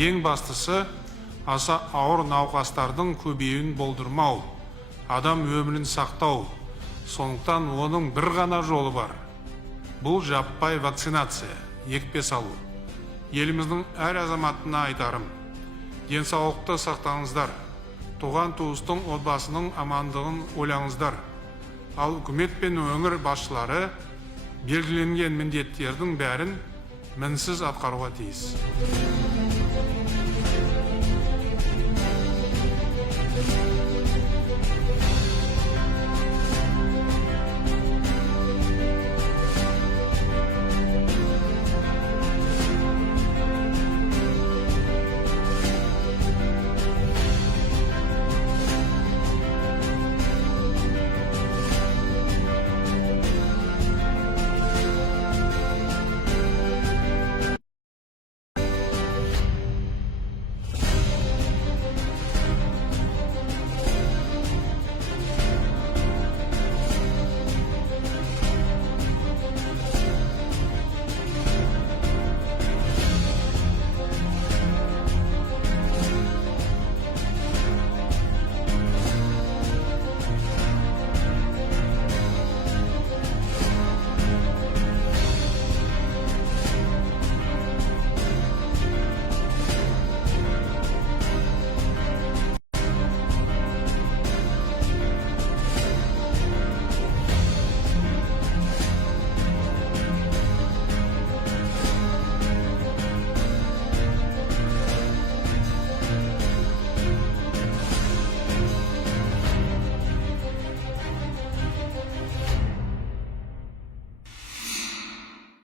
Ең бастысы, аса ауыр науқастардың көбеюін болдырмау, адам өмірін сақтау. Сондықтан оның бір ғана жолы бар. Бұл жаппай вакцинация, екпе салу. Еліміздің әр азаматына айтарым: денсаулықты сақтаңыздар, туған туыстың отбасының амандығын ойлаңыздар. Ал үкімет пен өңір басшылары белгіленген міндеттердің бәрін мінсіз атқаруға тиіс.